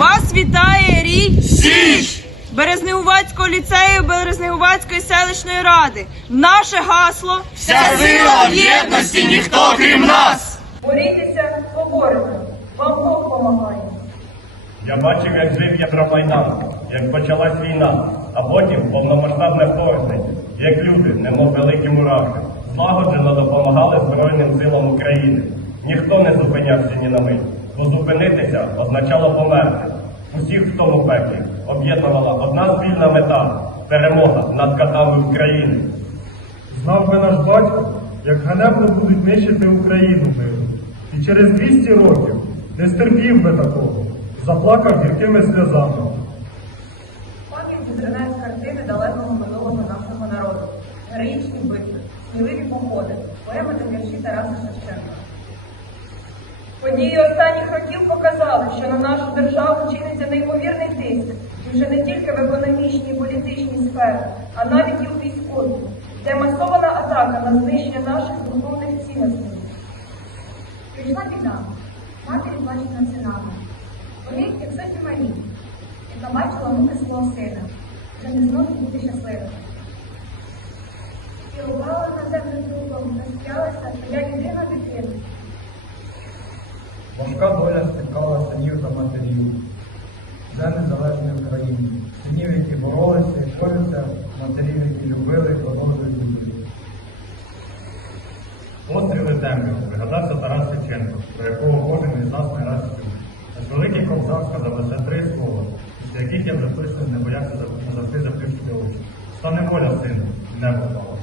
Вас вітає рій Січ! Березнеувацького ліцею Березнеувацької селищної ради. Наше гасло Вся сила в єдності, ніхто крім нас! Борітеся, поборете. Вам Бог помагає. Я бачив, як жив Євромайдан, як почалась війна, а потім повномасштабне вторгнення, як люди, немов великі мурахи, злагоджено допомагали Збройним силам України. Ніхто не зупинявся ні на мить, бо зупинитися означало померти. Усіх в тому пеклі об'єднувала одна спільна мета перемога над катами України. Знав би наш батько, як ганебно будуть нищити Україну миру. І через 200 років не стерпів би такого, заплакав гіркими сльозами. Пам'ять зринає з картини далекого минулого нашого народу. Героїчні битви, сміливі походи, поеми та вірші Тараса Шевченка. Події останніх років показали, що на нашу державу чиниться неймовірний тиск, і вже не тільки в економічній і політичній сфері, а навіть і у військовій, де масована атака на знищення наших духовних цінностей. Прийшла біда, матері плачуть над синами. Вони, як Софі Марі, яка бачила муки свого сина, вже не зможе бути щасливим. І на землю трупом, розп'ялася твоя Важка доля спіткала синів та матерів. Вже незалежної країни. Синів, які боролися і борються, матерів, які любили продовжують любити. Постріли темряви пригадався Тарас Шевченко, про якого кожен із нас не раз чув. Ось великий ковзак сказав лише три слова, після яких я вже не боявся за- завжди заплющити очі. Стане воля сину, небо мало.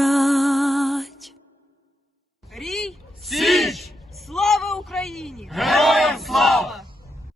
Сходять. рій Січ! Слава Україні! Героям слава!